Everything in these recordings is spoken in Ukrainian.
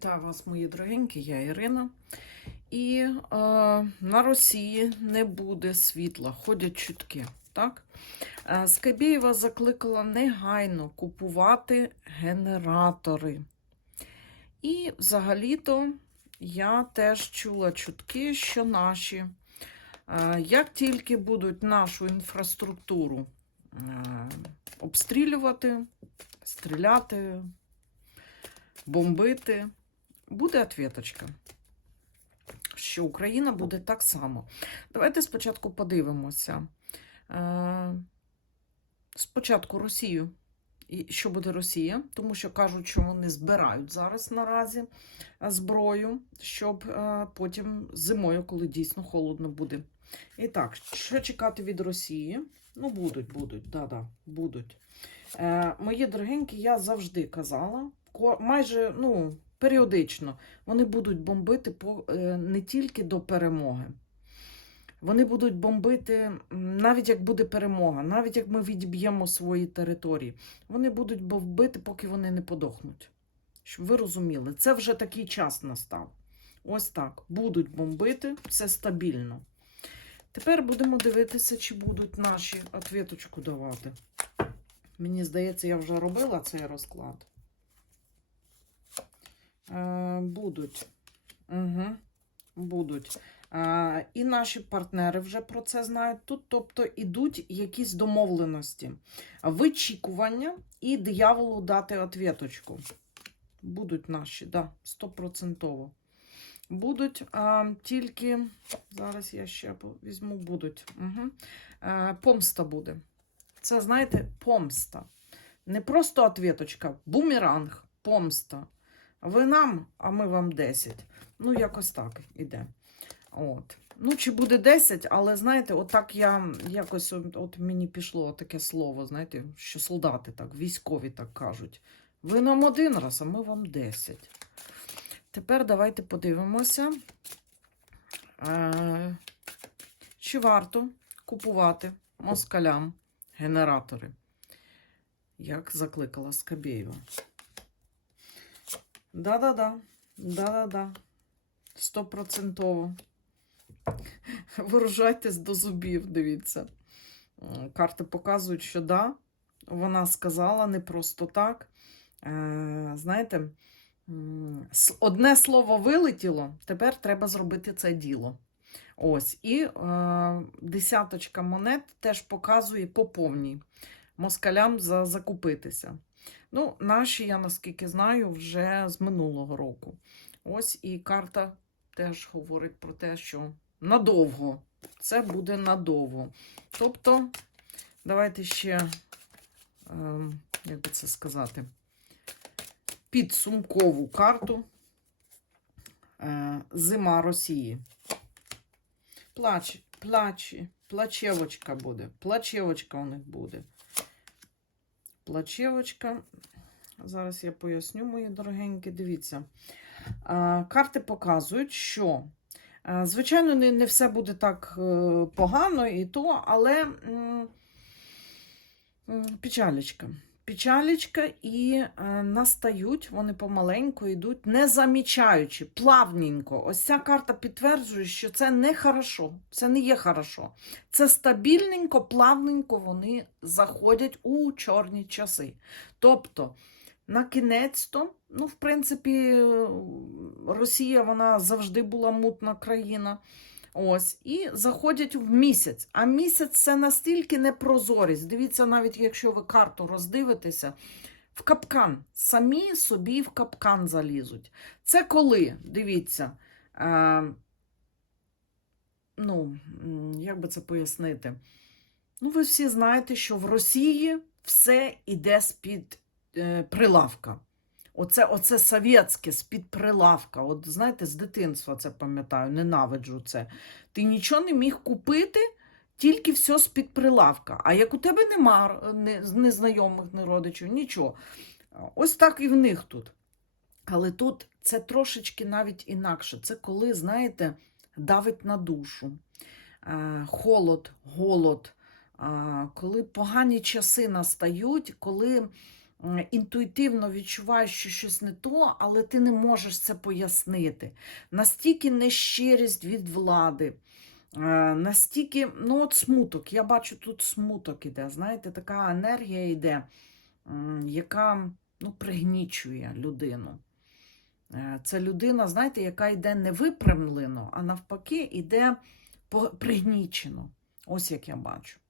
Вітаю вас, мої дорогенькі, я Ірина. І е, на Росії не буде світла, ходять чутки. Так? Е, Скабєєва закликала негайно купувати генератори. І взагалі-то я теж чула чутки, що наші, е, як тільки будуть нашу інфраструктуру е, обстрілювати, стріляти, бомбити, буде ответочка, що Україна буде так само. Давайте спочатку подивимося. Е, Спочатку Росію. І що буде Росія? Тому що кажуть, що вони збирають зараз наразі е, зброю, щоб е, потім зимою, коли дійсно холодно буде. І так, що чекати від Росії? Ну, будуть, будуть, да-да, будуть. Е, мої дорогенькі, я завжди казала, майже ну, періодично вони будуть бомбити по, е, не тільки до перемоги. Вони будуть бомбити, навіть як буде перемога, навіть як ми відіб'ємо свої території. Вони будуть бомбити, поки вони не подохнуть. Щоб ви розуміли, це вже такий час настав. Ось так. Будуть бомбити, це стабільно. Тепер будемо дивитися, чи будуть наші ответочку давати. Мені здається, я вже робила цей розклад. Е, будуть. Угу. Будуть. Е, і наші партнери вже про це знають тут. Тобто ідуть якісь домовленості, вичікування і дияволу дати ответочку. Будуть наші, да, стопроцентово. Будуть а, тільки, зараз я ще візьму, будуть. Угу. Е, помста буде. Це, знаєте, помста. Не просто ответочка, бумеранг, помста. Ви нам, а ми вам 10. Ну, якось так іде. От. Ну, чи буде 10, але знаєте, отак я якось от, мені пішло таке слово, знаєте, що солдати так, військові так кажуть. Ви нам один раз, а ми вам 10. Тепер давайте подивимося, е, чи варто купувати москалям генератори, як закликала Скабєєва. Да-да-да, да-да-да, стопроцентово. Виражайтесь до зубів, дивіться. Карти показують, що да, вона сказала не просто так. Е, знаєте, одне слово вилетіло, тепер треба зробити це діло. Ось, і е, десяточка монет теж показує по повній москалям за, закупитися. Ну, наші, я наскільки знаю, вже з минулого року. Ось і карта теж говорить про те, що надовго. Це буде надовго. Тобто, давайте ще, ем, як би це сказати, підсумкову карту е, Зима Росії. Плач, плачі, плачевочка буде. Плачевочка у них буде. Плачевочка. Зараз я поясню, мої дорогенькі, дивіться. Карти показують, що, звичайно, не, все буде так е, погано і то, але печалечка. Печалечка і е, настають, вони помаленьку йдуть, не замічаючи, плавненько. Ось ця карта підтверджує, що це не хорошо, це не є хорошо. Це стабільненько, плавненько вони заходять у чорні часи. Тобто, на кінець-то, ну, в принципі, Росія вона завжди була мутна країна. Ось, і заходять в місяць. А місяць це настільки непрозорість. Дивіться, навіть якщо ви карту роздивитеся, в капкан. Самі собі в капкан залізуть. Це коли, дивіться, е, ну, як би це пояснити? Ну, ви всі знаєте, що в Росії все іде з-під е, прилавка. Оце, оце совєтське з-під прилавка. От знаєте, з дитинства це пам'ятаю, ненавиджу це. Ти нічого не міг купити, тільки все з-під прилавка. А як у тебе нема е, незнайомих, не родичів, нічого. Ось так і в них тут. Але тут це трошечки навіть інакше. Це коли, знаєте, давить на душу. Е, холод, голод, е, коли погані часи настають, коли інтуїтивно відчуваєш, що щось не то, але ти не можеш це пояснити. Настільки нещирість від влади, е, настільки, ну от смуток. Я бачу, тут смуток іде. Знаєте, така енергія йде, яка ну, пригнічує людину. Е, Це людина, знаєте, яка йде не випрямлено, а навпаки, йде пригнічено. Ось як я бачу.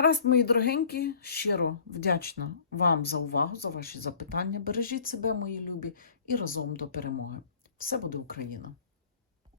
Гаразд, мої дорогенькі, щиро вдячна вам за увагу, за ваші запитання. Бережіть себе, мої любі, і разом до перемоги. Все буде Україна!